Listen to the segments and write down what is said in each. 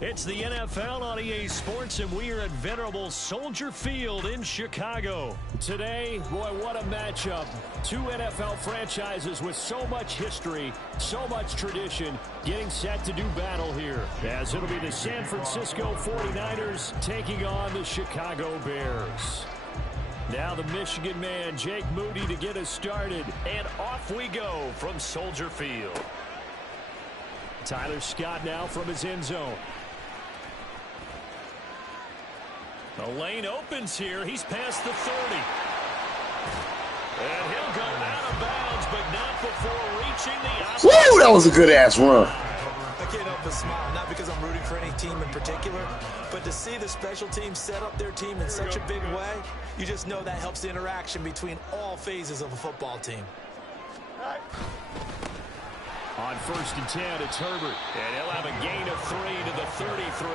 It's the NFL on EA Sports, and we are at venerable Soldier Field in Chicago. Today, boy, what a matchup. Two NFL franchises with so much history, so much tradition, getting set to do battle here. As it'll be the San Francisco 49ers taking on the Chicago Bears. Now the Michigan man, Jake Moody, to get us started. And off we go from Soldier Field. Tyler Scott now from his end zone. The lane opens here. He's past the 30. And he'll go out of bounds, but not before reaching the outside. Woo, that was a good-ass run. I can't help but smile, not because I'm rooting for any team in particular, but to see the special teams set up their team in such a big way, you just know that helps the interaction between all phases of a football team. On 1st and 10, it's Herbert. And he'll have a gain of 3 to the 33.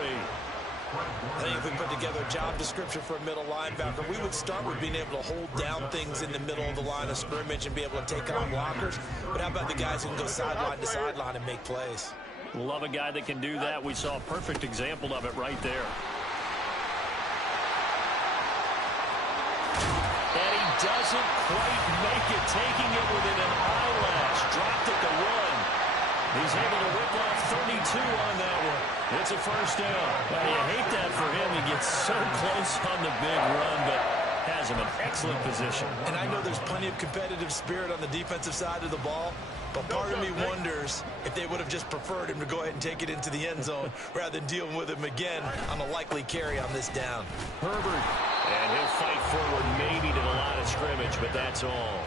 I think if we put together a job description for a middle linebacker, we would start with being able to hold down things in the middle of the line of scrimmage and be able to take on blockers. But how about the guys who can go sideline to sideline and make plays? Love a guy that can do that. We saw a perfect example of it right there. And he doesn't quite make it, taking it within an eyelash. Dropped at the 1. He's able to rip off 32 on that one. It's a first down. Well, you hate that for him. He gets so close on the big run, but has him in excellent position. And I know there's plenty of competitive spirit on the defensive side of the ball, but part of me wonders if they would have just preferred him to go ahead and take it into the end zone rather than dealing with him again on a likely carry on this down. Herbert. And he'll fight forward maybe to the line of scrimmage, but that's all.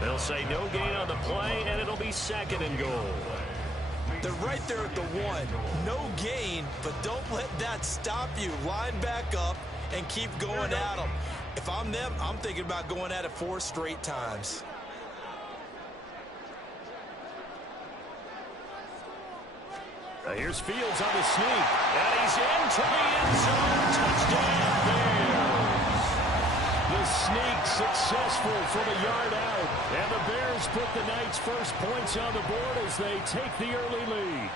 They'll say no gain on the play, and it'll be 2nd and goal. They're right there at the 1. No gain, but don't let that stop you. Line back up and keep going at them. If I'm them, I'm thinking about going at it 4 straight times. Now here's Fields on the sneak, and he's into the end zone. Touchdown, Bears. The sneak successful from a yard out, and the Bears put the night's first points on the board as they take the early lead.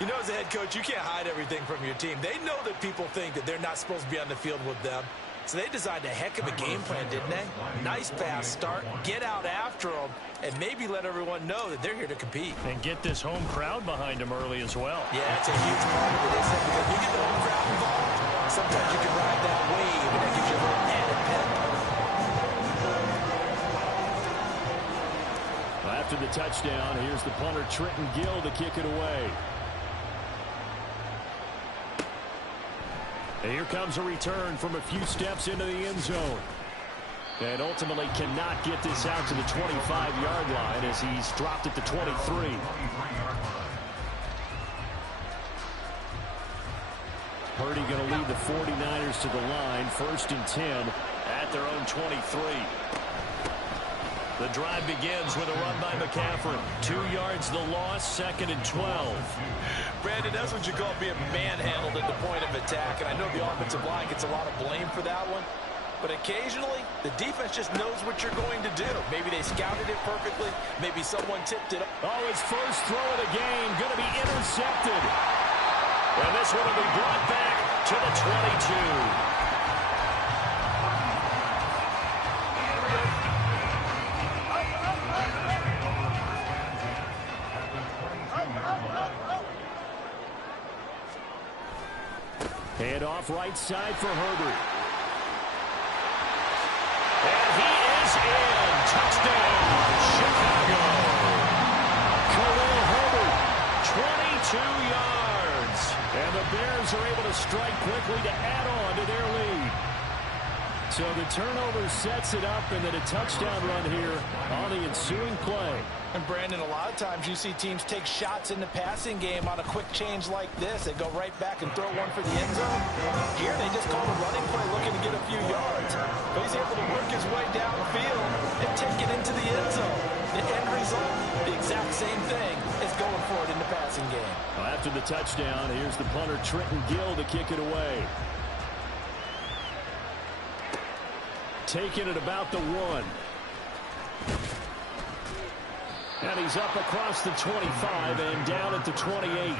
You know, as a head coach, you can't hide everything from your team. They know that people think that they're not supposed to be on the field with them. So they designed a heck of a game plan, didn't they? Nice pass start, get out after them, and maybe let everyone know that they're here to compete. And get this home crowd behind them early as well. Yeah, that's a huge part of it, isn't it? Because you get the home crowd involved, sometimes you can ride that wave, and that gives you a little added pep. After the touchdown, here's the punter Trenton Gill to kick it away. And here comes a return from a few steps into the end zone. And ultimately cannot get this out to the 25-yard line as he's dropped at the 23. Purdy going to lead the 49ers to the line. 1st and 10 at their own 23. The drive begins with a run by McCaffrey. 2 yards the loss, 2nd and 12. Brandon, that's what you call being manhandled at the point of attack. And I know the offensive line gets a lot of blame for that one. But occasionally, the defense just knows what you're going to do. Maybe they scouted it perfectly. Maybe someone tipped it up. Oh, his first throw of the game going to be intercepted. And this one will be brought back to the 22. Hand off right side for Herbert. And he is in. Touchdown, Chicago. Khalil Herbert, 22 yards. And the Bears are able to strike quickly to add on to their lead. So the turnover sets it up, and then a touchdown run here on the ensuing play. And Brandon, a lot of times you see teams take shots in the passing game on a quick change like this. They go right back and throw one for the end zone. Here they just call a running play looking to get a few yards. But he's able to work his way downfield and take it into the end zone. The end result, the exact same thing as going for it in the passing game. Well, after the touchdown, here's the punter Trenton Gill to kick it away. Taking it about the 1. And he's up across the 25 and down at the 28.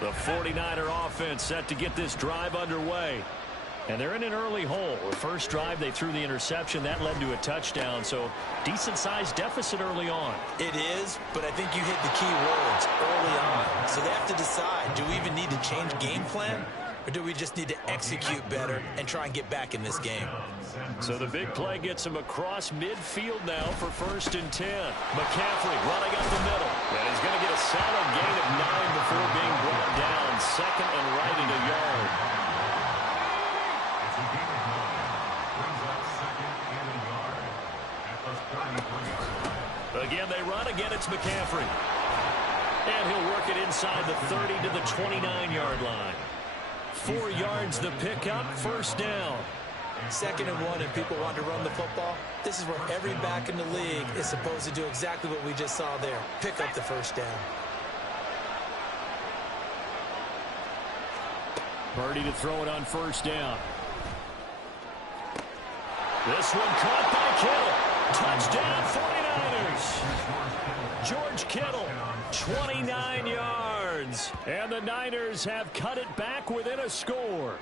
The 49er offense set to get this drive underway. And they're in an early hole. The first drive, they threw the interception. That led to a touchdown, so decent-sized deficit early on. It is, but I think you hit the key words early on. So they have to decide, do we even need to change game plan, or do we just need to execute better and try and get back in this game? So the big play gets him across midfield now for 1st and 10. McCaffrey running up the middle. And he's going to get a solid gain of 9 before being brought down. 2nd and right at a yard. Again, they run. Again, it's McCaffrey. And he'll work it inside the 30 to the 29-yard line. 4 yards the pickup, 1st down. 2nd and 1, and people want to run the football. This is where every back in the league is supposed to do exactly what we just saw there. Pick up the 1st down. Purdy to throw it on 1st down. This one caught by Kittle. Touchdown 49ers. George Kittle, 29 yards. And the Niners have cut it back within a score.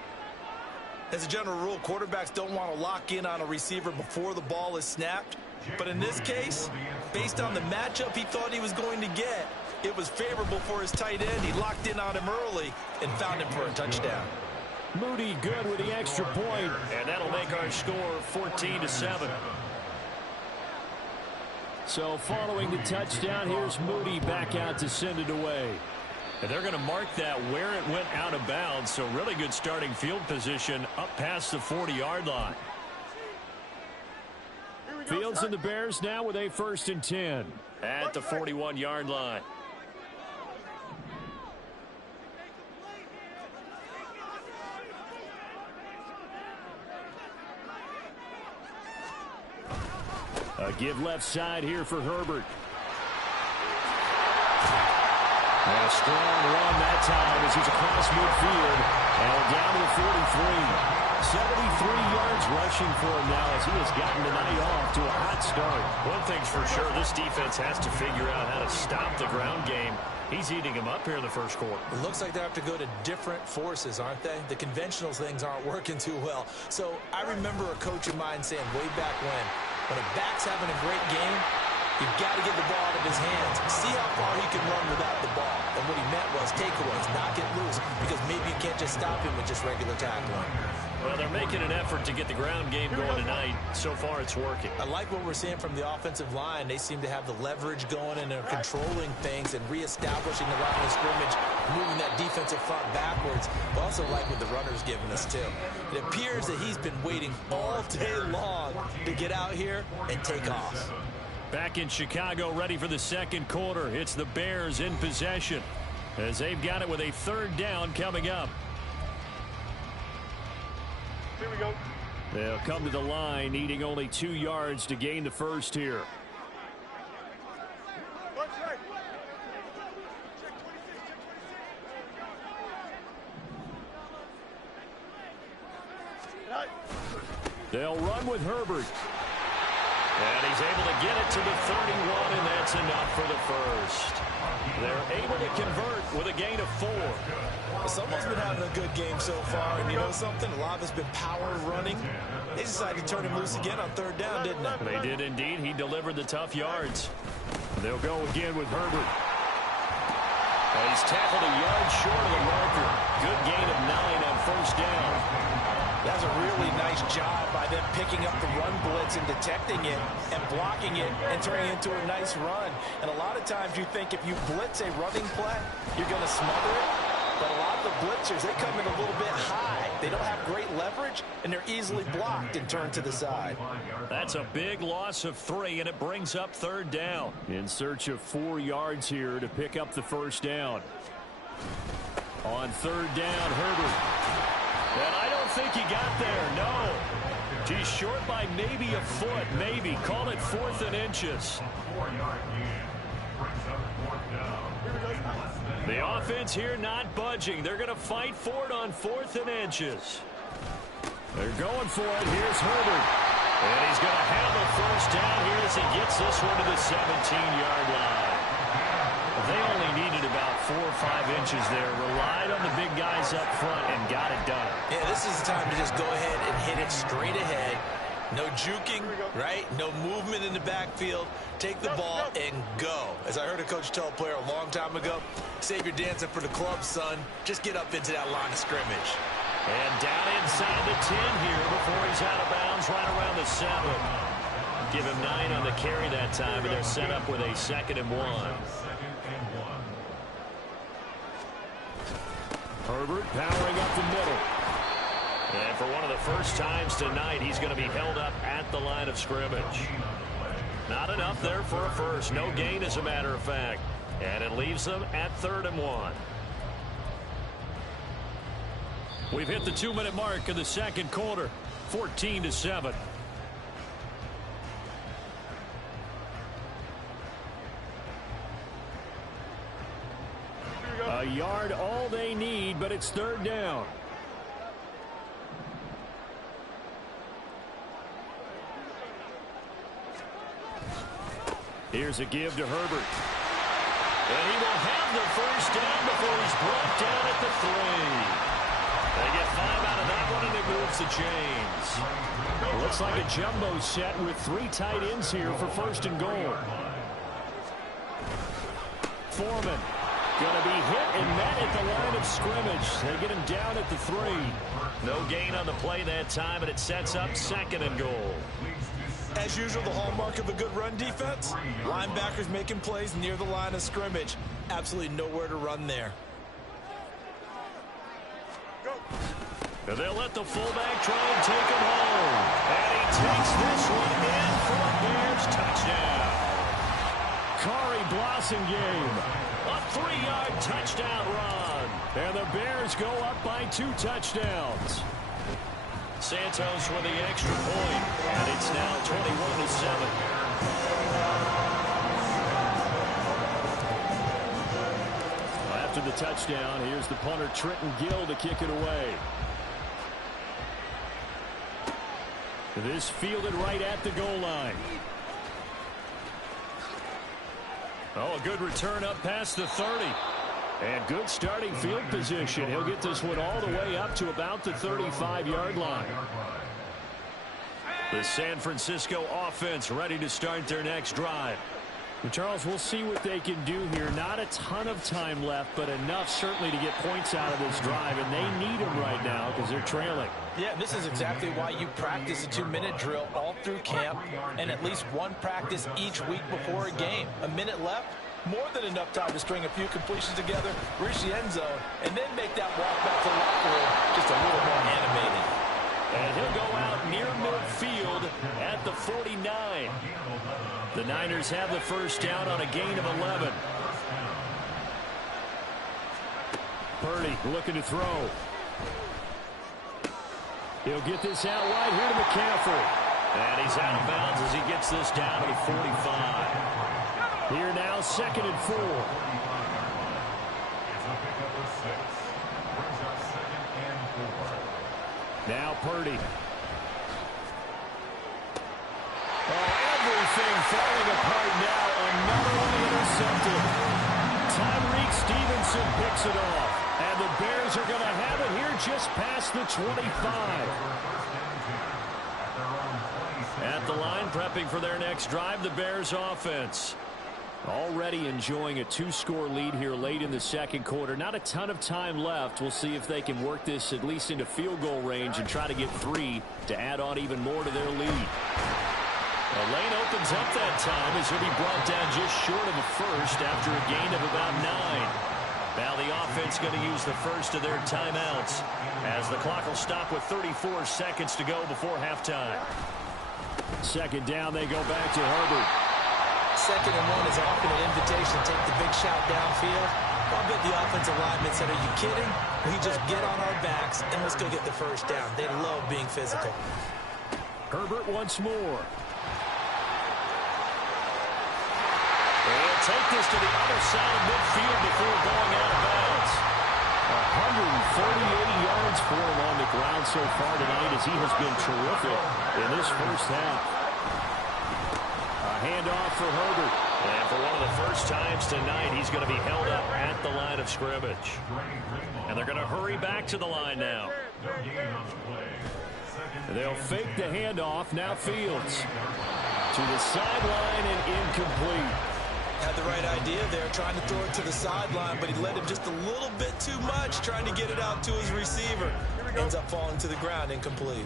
As a general rule, quarterbacks don't want to lock in on a receiver before the ball is snapped. But in this case, based on the matchup he thought he was going to get, it was favorable for his tight end. He locked in on him early and found him for a touchdown. Moody good with the extra point, and that'll make our score 14-7. So following the touchdown, here's Moody back out to send it away. And they're going to mark that where it went out of bounds, so really good starting field position up past the 40-yard line. Fields and the Bears now with a 1st and 10 at the 41-yard line. A give left side here for Herbert. And a strong run that time as he's across midfield and down to the 43. 73 yards rushing for him now as he has gotten the night off to a hot start. One thing's for sure, this defense has to figure out how to stop the ground game. He's eating him up here in the 1st quarter. It looks like they have to go to different forces, aren't they? The conventional things aren't working too well. So I remember a coach of mine saying way back when a back's having a great game, you've got to get the ball out of his hands. See how far he can run without the ball. And what he meant was takeaways, knock it loose, because maybe you can't just stop him with just regular tackling. Well, they're making an effort to get the ground game going tonight. So far, it's working. I like what we're seeing from the offensive line. They seem to have the leverage going and are controlling things and reestablishing the line of scrimmage, moving that defensive front backwards. I also like what the runner's giving us, too. It appears that he's been waiting all day long to get out here and take off. Back in Chicago, ready for the 2nd quarter. It's the Bears in possession as they've got it with a 3rd down coming up. Here we go. They'll come to the line, needing only 2 yards to gain the 1st here. They'll run with Herbert. And he's able to get it to the 31, and that's enough for the 1st. They're able to convert with a gain of 4. Someone's been having a good game so far, and you know something? A lot of it's been power running. They decided to turn him loose again on 3rd down, didn't they? They did indeed. He delivered the tough yards. They'll go again with Herbert. And he's tackled a yard short of the marker. Good gain of 9 on 1st down. That's a really nice job by them picking up the run blitz and detecting it and blocking it and turning it into a nice run. And a lot of times you think if you blitz a running play, you're going to smother it. But a lot of the blitzers, they come in a little bit high. They don't have great leverage, and they're easily blocked and turned to the side. That's a big loss of 3, and it brings up 3rd down. In search of 4 yards here to pick up the 1st down. On 3rd down, Herbert. And I don't think he got there, no. He's short by maybe a foot, maybe. Call it 4th and inches. The offense here not budging. They're going to fight for it on 4th and inches. They're going for it. Here's Herbert. And he's going to have a first down here as he gets this one to the 17-yard line. They only needed about 4 or 5 inches there. Relied on the big guys up front and got it done. Yeah, this is the time to just go ahead and hit it straight ahead. No juking, right? No movement in the backfield. Take the ball and go. As I heard a coach tell a player a long time ago, save your dancing for the club, son. Just get up into that line of scrimmage. And down inside the 10 here before he's out of bounds right around the 7. Give him 9 on the carry that time, and they're set up with a 2nd and 1. Herbert powering up the middle. And for one of the first times tonight, he's going to be held up at the line of scrimmage. Not enough there for a first. No gain, as a matter of fact. And it leaves them at 3rd and 1. We've hit the 2-minute mark of the 2nd quarter. 14-7. A yard all they need, but it's 3rd down. Here's a give to Herbert. And he will have the first down before he's brought down at the 3. They get 5 out of that one, and it moves the chains. Looks like a jumbo set with 3 tight ends here for 1st and goal. Foreman going to be hit and met at the line of scrimmage. They get him down at the 3. No gain on the play that time, and it sets up 2nd and goal. As usual, the hallmark of a good run defense, linebackers making plays near the line of scrimmage. Absolutely nowhere to run there. And they'll let the fullback try and take him home. And he takes this one in for a Bears touchdown. Kari Blossingame, a 3-yard touchdown run. And the Bears go up by 2 touchdowns. Santos with the extra point, and it's now 21-7. After the touchdown, here's the punter Trenton Gill to kick it away. This fielded right at the goal line. Oh, a good return up past the 30. And good starting field position. He'll get this one all the way up to about the 35-yard line. The San Francisco offense ready to start their next drive. And Charles, we'll see what they can do here. Not a ton of time left, but enough certainly to get points out of this drive. And they need them right now because they're trailing. Yeah, this is exactly why you practice a 2-minute drill all through camp and at least one practice each week before a game. A minute left. More than enough time to string a few completions together, reach the end zone, and then make that walk back to the locker room just a little more animated. And he'll go out near midfield at the 49. The Niners have the first down on a gain of 11. Purdy looking to throw. He'll get this out wide here to McCaffrey. And he's out of bounds as he gets this down to the 45. Here now, 2nd and 4. Now Purdy. Oh, everything falling apart now. Another one intercepted. Tyreek Stevenson picks it off. And the Bears are going to have it here just past the 25. At the line, prepping for their next drive, the Bears offense. Already enjoying a 2-score lead here late in the 2nd quarter. Not a ton of time left. We'll see if they can work this at least into field goal range and try to get 3 to add on even more to their lead. The lane opens up that time as he'll be brought down just short of the first after a gain of about 9. Now the offense going to use the first of their timeouts as the clock will stop with 34 seconds to go before halftime. 2nd down, they go back to Herbert. 2nd and 1 is often an invitation to take the big shot downfield. I bet the offensive linemen said, are you kidding? We just get on our backs and let's go get the first down. They love being physical. Herbert once more. take this to the other side of midfield before going out of bounds. 148 yards for him on the ground so far tonight as he has been terrific in this first half. A handoff for Herbert. And for one of the first times tonight, he's going to be held up at the line of scrimmage. And they're going to hurry back to the line now. They'll fake the handoff. Now Fields to the sideline and incomplete. Had the right idea there, trying to throw it to the sideline, but he led him just a little bit too much, trying to get it out to his receiver. Ends up falling to the ground, incomplete.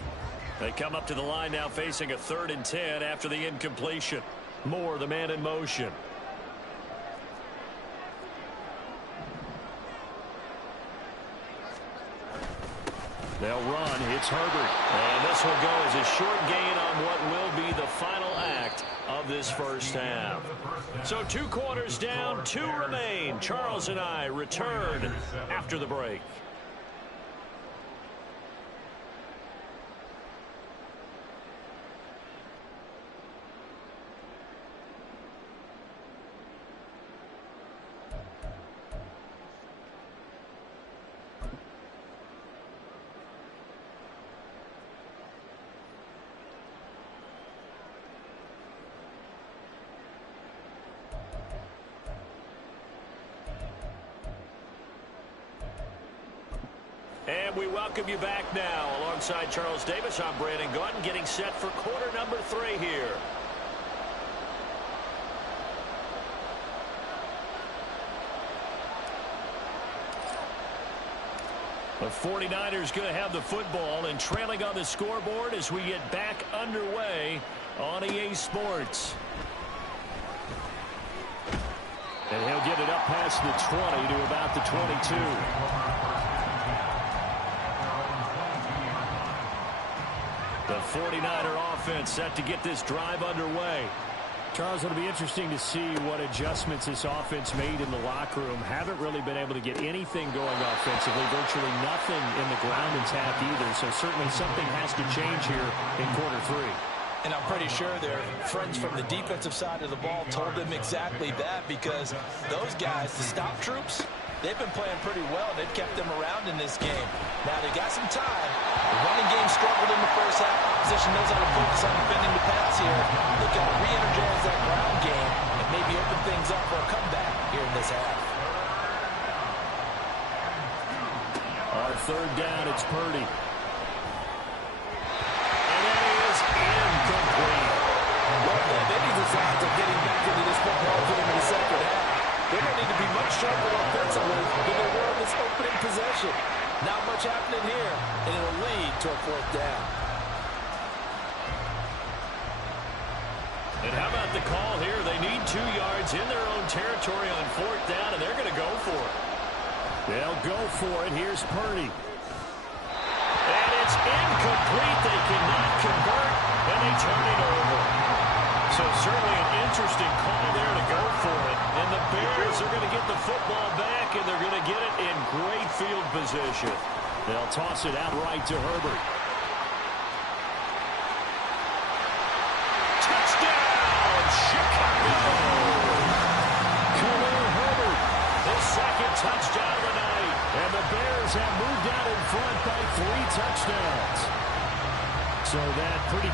They come up to the line now facing a 3rd and 10 after the incompletion. Moore, the man in motion. They'll run. It's Herbert. And this will go as a short gain on what will be the final act of this first half. So 2 quarters down, 2 remain. Charles and I return after the break. And we welcome you back now. Alongside Charles Davis, I'm Brandon Gaudin, getting set for quarter number 3 here. The 49ers going to have the football and trailing on the scoreboard as we get back underway on EA Sports. And he'll get it up past the 20 to about the 22. The 49er offense set to get this drive underway. Charles, it'll be interesting to see what adjustments this offense made in the locker room. Haven't really been able to get anything going offensively. Virtually nothing in the ground attack either. So certainly something has to change here in quarter 3. And I'm pretty sure their friends from the defensive side of the ball told them exactly that, because those guys, the stop troops, they've been playing pretty well. They've kept them around in this game. Now they got some time. The running game struggled in the first half. Opposition knows how to focus on defending the pass here. They've got to re-energize that ground game and maybe open things up for a comeback here in this half. On 3rd down, it's Purdy. And that is incomplete. Well, they need the signs of getting back into this football game in the second half. They don't need to be much sharper offensively than they were in this opening possession. Not much happening here, and it'll lead to a 4th down. And how about the call here? They need 2 yards in their own territory on 4th down, and they're going to go for it. They'll go for it. Here's Purdy. And it's incomplete. They cannot convert, and they turn it over. So certainly an interesting call there to go for it. And the Bears are going to get the football back, and they're going to get it in great field position. They'll toss it out right to Herbert. Touchdown, Chicago! Khalil Herbert, his 2nd touchdown of the night. And the Bears have moved out in front by 3 touchdowns. So that pretty